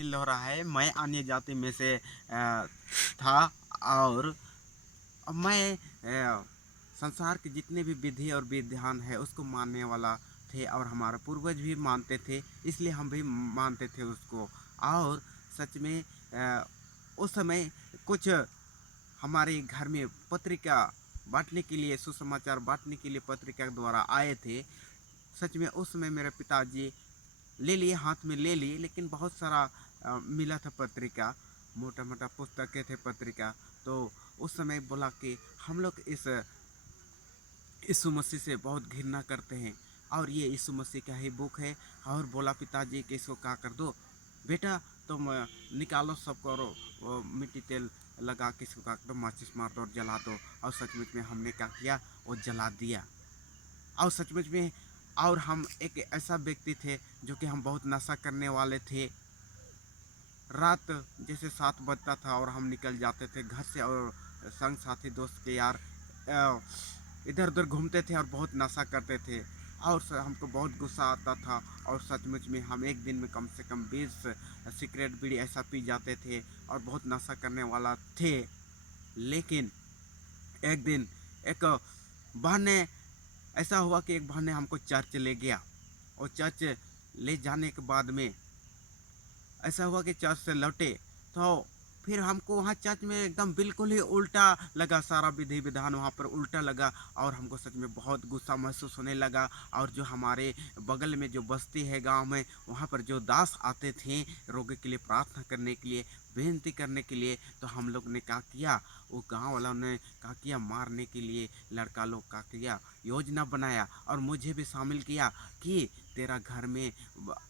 शामिल हो रहा है। मैं अन्य जाति में से था और मैं संसार के जितने भी विधि और विधान है उसको मानने वाला थे और हमारे पूर्वज भी मानते थे, इसलिए हम भी मानते थे उसको। और सच में उस समय कुछ हमारे घर में पत्रिका बांटने के लिए, सुसमाचार बांटने के लिए पत्रिका द्वारा आए थे। सच में उस समय मेरे पिताजी ले लिए, हाथ में ले लिए, लेकिन बहुत सारा मिला था पत्रिका, मोटा मोटा पुस्तकें थे पत्रिका। तो उस समय बोला कि हम लोग इस यीशु मसीह से बहुत घृणा करते हैं और ये यीशु मसीह का ही बुक है। और बोला पिताजी कि इसको क्या कर दो बेटा, तुम निकालो सबको और वो मिट्टी तेल लगा के इसको क्या कर दो, माचिस मार दो और जला दो। और सचमुच में हमने क्या किया, वो जला दिया। और सचमुच में और हम एक ऐसा व्यक्ति थे जो कि हम बहुत नशा करने वाले थे। रात जैसे 7 बजता था और हम निकल जाते थे घर से और संग साथी दोस्त के यार इधर उधर घूमते थे और बहुत नशा करते थे। और हमको बहुत गुस्सा आता था और सचमुच में हम एक दिन में कम से कम 20 सिगरेट बीड़ी ऐसा पी जाते थे और बहुत नशा करने वाला थे। लेकिन एक दिन एक बहाने ऐसा हुआ कि एक बहाने हमको चर्च ले गया और चर्च ले जाने के बाद में ऐसा हुआ कि चर्च से लौटे तो फिर हमको वहाँ चर्च में एकदम बिल्कुल ही उल्टा लगा, सारा विधि विधान वहाँ पर उल्टा लगा और हमको सच में बहुत गुस्सा महसूस होने लगा। और जो हमारे बगल में जो बस्ती है गांव में, वहाँ पर जो दास आते थे रोगी के लिए प्रार्थना करने के लिए, बेनती करने के लिए, तो हम लोग ने क्या किया, वो गांव वालों ने क्या किया, मारने के लिए लड़का लोग क्या किया, योजना बनाया और मुझे भी शामिल किया कि तेरा घर में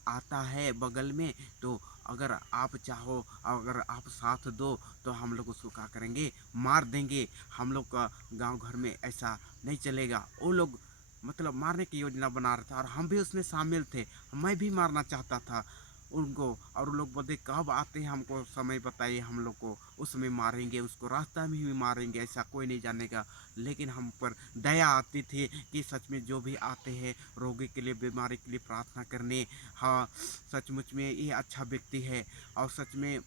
आता है बगल में, तो अगर आप चाहो, अगर आप साथ दो तो हम लोग उसको क्या करेंगे, मार देंगे। हम लोग का गांव घर में ऐसा नहीं चलेगा। वो लोग मतलब मारने की योजना बना रहा था और हम भी उसमें शामिल थे। मैं भी मारना चाहता था उनको। और वो लोग बोलते कब आते हैं, हमको समय बताइए, हम लोग को उस समय मारेंगे, उसको रास्ता में ही मारेंगे, ऐसा कोई नहीं जानेगा। लेकिन हम पर दया आती थी कि सच में जो भी आते हैं रोगी के लिए, बीमारी के लिए प्रार्थना करने, हाँ सचमुच में ये अच्छा व्यक्ति है। और सच में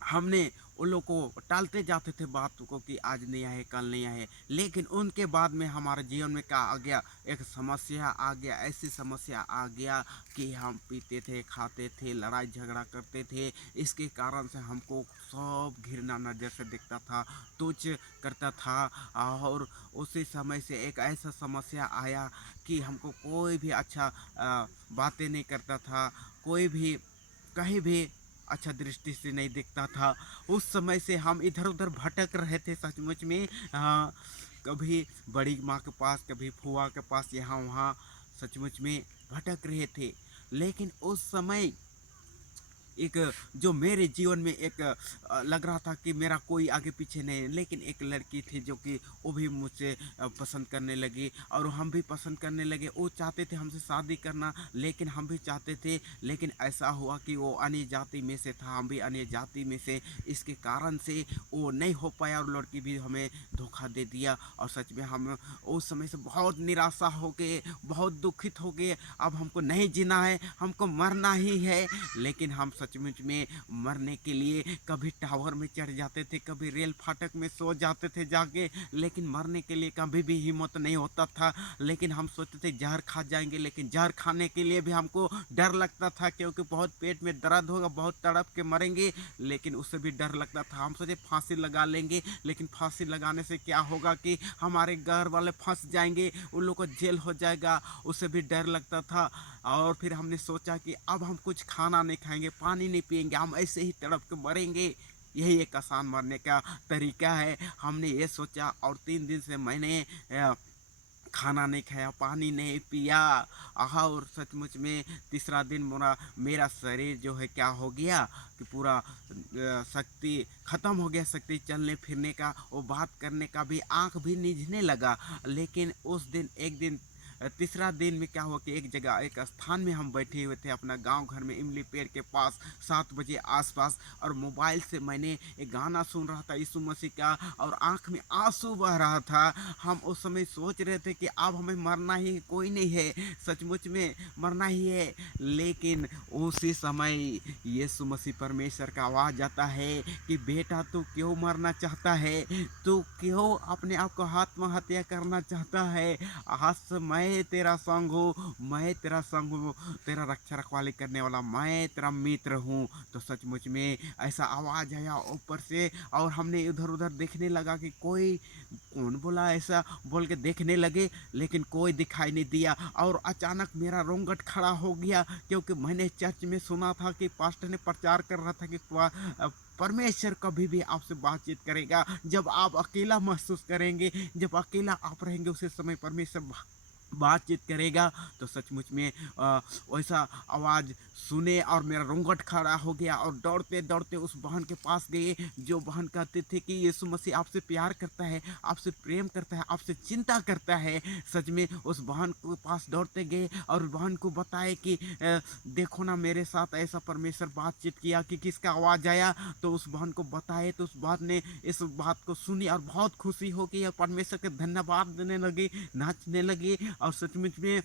हमने उन लोग को टालते जाते थे बात को कि आज नहीं आए, कल नहीं आए। लेकिन उनके बाद में हमारे जीवन में क्या आ गया, एक समस्या आ गया, ऐसी समस्या आ गया कि हम पीते थे, खाते थे, लड़ाई झगड़ा करते थे। इसके कारण से हमको सब घृणा नज़र से देखता था, तुच्छ करता था। और उसी समय से एक ऐसा समस्या आया कि हमको कोई भी अच्छा बातें नहीं करता था, कोई भी कहीं भी अच्छा दृष्टि से नहीं दिखता था। उस समय से हम इधर उधर भटक रहे थे सचमुच में। कभी बड़ी माँ के पास, कभी फुआ के पास, यहाँ वहाँ सचमुच में भटक रहे थे। लेकिन उस समय एक जो मेरे जीवन में एक लग रहा था कि मेरा कोई आगे पीछे नहीं है, लेकिन एक लड़की थी जो कि वो भी मुझसे पसंद करने लगी और हम भी पसंद करने लगे। वो चाहते थे हमसे शादी करना, लेकिन हम भी चाहते थे। लेकिन ऐसा हुआ कि वो अन्य जाति में से था, हम भी अन्य जाति में से, इसके कारण से वो नहीं हो पाया और लड़की भी हमें धोखा दे दिया। और सच में हम उस समय से बहुत निराशा हो गए, बहुत दुखित हो गए। अब हमको नहीं जीना है, हमको मरना ही है। लेकिन हम सचमुच में मरने के लिए कभी टावर में चढ़ जाते थे, कभी रेल फाटक में सो जाते थे जाके, लेकिन मरने के लिए कभी भी हिम्मत नहीं होता था। लेकिन हम सोचते थे जहर खा जाएंगे, लेकिन जहर खाने के लिए भी हमको डर लगता था क्योंकि बहुत पेट में दर्द होगा, बहुत तड़प के मरेंगे। लेकिन उससे भी डर लगता था। हम सोचे फांसी लगा लेंगे, लेकिन फांसी लगाने से क्या होगा कि हमारे घर वाले फंस जाएंगे, उन लोग को जेल हो जाएगा, उससे भी डर लगता था। और फिर हमने सोचा कि अब हम कुछ खाना नहीं खाएंगे, पानी नहीं पिएंगे, हम ऐसे ही तड़प के मरेंगे, यही एक आसान मरने का तरीका है। हमने ये सोचा और 3 दिन से मैंने खाना नहीं खाया, पानी नहीं पिया। और सचमुच में तीसरा दिन मेरा मेरा शरीर जो है क्या हो गया कि पूरा शक्ति ख़त्म हो गया, शक्ति चलने फिरने का, वो बात करने का भी, आँख भी निझने लगा। लेकिन उस दिन एक दिन तीसरा दिन में क्या हुआ कि एक जगह एक स्थान में हम बैठे हुए थे अपना गांव घर में इमली पेड़ के पास 7 बजे आसपास, और मोबाइल से मैंने एक गाना सुन रहा था यीशु मसीह का, और आंख में आंसू बह रहा था। हम उस समय सोच रहे थे कि अब हमें मरना ही है, कोई नहीं है, सचमुच में मरना ही है। लेकिन उसी समय यीशु मसीह परमेश्वर का आवाज़ आता है कि बेटा तू क्यों मरना चाहता है, तू क्यों अपने आप को आत्महत्या करना चाहता है। आज से मैं तेरा संग हूँ, मैं तेरा संग हूँ, तेरा रक्षा रखवाली करने वाला मैं तेरा मित्र हूँ। तो सचमुच में ऐसा आवाज़ आया ऊपर से, और हमने इधर उधर देखने लगा कि कोई कौन बोला ऐसा बोल के देखने लगे, लेकिन कोई दिखाई नहीं दिया। और अचानक मेरा रोंगट खड़ा हो गया, क्योंकि मैंने चर्च में सुना था कि पास्टर ने प्रचार कर रहा था कि परमेश्वर कभी भी आपसे बातचीत करेगा जब आप अकेला महसूस करेंगे, जब अकेला आप रहेंगे उसी समय परमेश्वर बातचीत करेगा। तो सचमुच में वैसा आवाज़ सुने और मेरा रोंगट खड़ा हो गया, और दौड़ते दौड़ते उस बहन के पास गए, जो बहन कहते थे कि यीशु मसीह आपसे प्यार करता है, आपसे प्रेम करता है, आपसे चिंता करता है। सच में उस बहन के पास दौड़ते गए और बहन को बताए कि देखो ना मेरे साथ ऐसा परमेश्वर बातचीत किया कि किसका आवाज़ आया। तो उस बहन को बताए तो उस बात ने इस बात को सुनी और बहुत खुशी हो गई और परमेश्वर के धन्यवाद देने लगी, नाचने लगी। और सचमुच में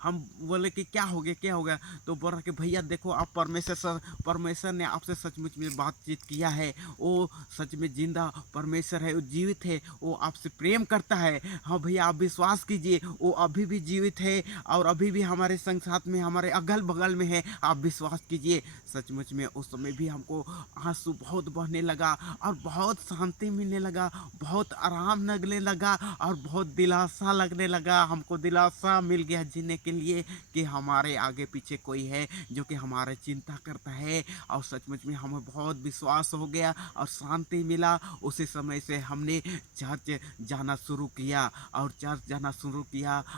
हम बोले कि क्या हो गया क्या हो गया, तो बोल रहा कि भैया देखो आप परमेश्वर ने आपसे सचमुच में बातचीत किया है, वो सच में जिंदा परमेश्वर है, वो जीवित है, वो आपसे प्रेम करता है। हाँ भैया आप विश्वास कीजिए, वो अभी भी जीवित है और अभी भी हमारे संग साथ में हमारे अगल बगल में है, आप विश्वास कीजिए। सचमुच में उस समय भी हमको आंसू बहुत बहने लगा और बहुत शांति मिलने लगा, बहुत आराम लगने लगा और बहुत दिलासा लगने लगा। हमको दिलासा मिल गया जीने के लिए कि हमारे आगे पीछे कोई है जो कि हमारे चिंता करता है। और सचमुच में हमें बहुत विश्वास हो गया और शांति मिला। उसी समय से हमने चर्च जाना शुरू किया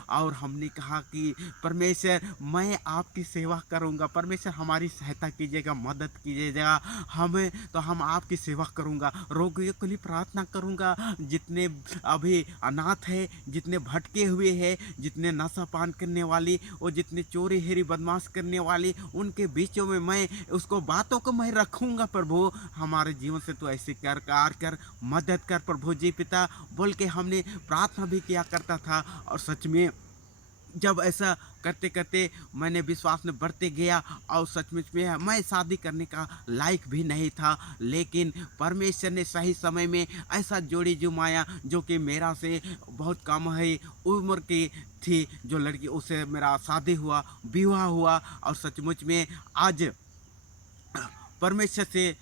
और हमने कहा कि परमेश्वर मैं आपकी सेवा करूंगा, परमेश्वर हमारी सहायता कीजिएगा, मदद कीजिएगा, हमें तो हम आपकी सेवा करूंगा, रोगियों के लिए प्रार्थना करूंगा, जितने अभी अनाथ है, जितने भटके हुए हैं, जितने नशा पान करने वाली और जितने चोरी हेरी बदमाश करने वाली, उनके बीचों में मैं उसको बातों को मैं रखूंगा। प्रभु हमारे जीवन से तो ऐसे कर मदद कर प्रभु जी पिता बोल के हमने प्रार्थना भी किया करता था। और सच में जब ऐसा करते करते मैंने विश्वास में बढ़ते गया और सचमुच में मैं शादी करने का लायक भी नहीं था, लेकिन परमेश्वर ने सही समय में ऐसा जोड़ी जुमाया जो कि मेरा से बहुत कम है उम्र की थी जो लड़की, उससे मेरा शादी हुआ, विवाह हुआ। और सचमुच में आज परमेश्वर से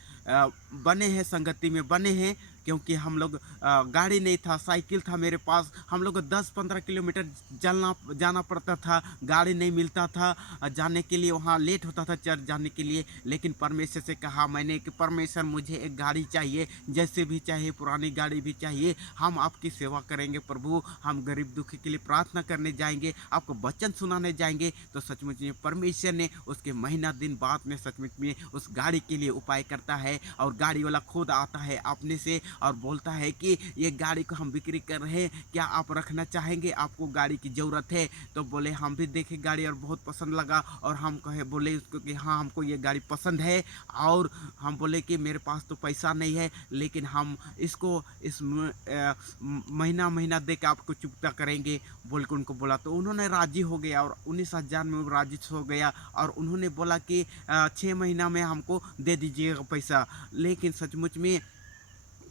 बने हैं, संगति में बने हैं, क्योंकि हम लोग गाड़ी नहीं था, साइकिल था मेरे पास, हम लोग को 10-15 किलोमीटर जाना पड़ता था, गाड़ी नहीं मिलता था जाने के लिए, वहाँ लेट होता था चर्च जाने के लिए। लेकिन परमेश्वर से कहा मैंने कि परमेश्वर मुझे एक गाड़ी चाहिए, जैसे भी चाहिए, पुरानी गाड़ी भी चाहिए, हम आपकी सेवा करेंगे प्रभु, हम गरीब दुखी के लिए प्रार्थना करने जाएंगे, आपको वचन सुनाने जाएंगे। तो सचमुच में परमेश्वर ने उसके महीना दिन बाद में सचमुच में उस गाड़ी के लिए उपाय करता है, और गाड़ी वाला खुद आता है अपने से और बोलता है कि ये गाड़ी को हम बिक्री कर रहे हैं, क्या आप रखना चाहेंगे, आपको गाड़ी की ज़रूरत है। तो बोले हम भी देखे गाड़ी और बहुत पसंद लगा, और हम कहे बोले उसको कि हाँ हमको ये गाड़ी पसंद है, और हम बोले कि मेरे पास तो पैसा नहीं है, लेकिन हम इसको इस महीना महीना दे के आपको चुकता करेंगे बोल के उनको बोला। तो उन्होंने राज़ी हो गया और 19,000 में राज़ी हो गया, और उन्होंने बोला कि 6 महीना में हमको दे दीजिएगा पैसा। लेकिन सचमुच में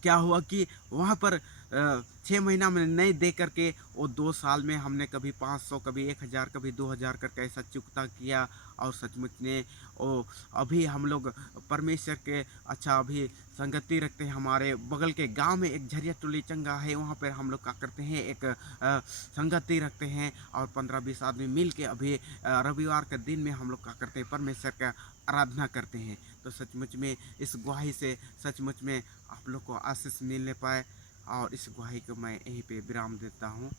क्या हुआ कि वहाँ पर 6 महीना में नहीं दे करके वो 2 साल में हमने कभी 500, कभी 1,000, कभी 2,000 करके ऐसा चुकता किया। और सचमुच में वो अभी हम लोग परमेश्वर के अच्छा अभी संगति रखते हैं। हमारे बगल के गांव में एक झरिया टोली चंगा है, वहाँ पर हम लोग क्या करते हैं, एक संगति रखते हैं और 15-20 आदमी मिल के अभी रविवार के दिन में हम लोग क्या करते हैं, परमेश्वर का आराधना करते हैं। तो सचमुच में इस गवाही से सचमुच में आप लोग को आशीष मिलने पाए, और इस गवाही को मैं यहीं पे विराम देता हूँ।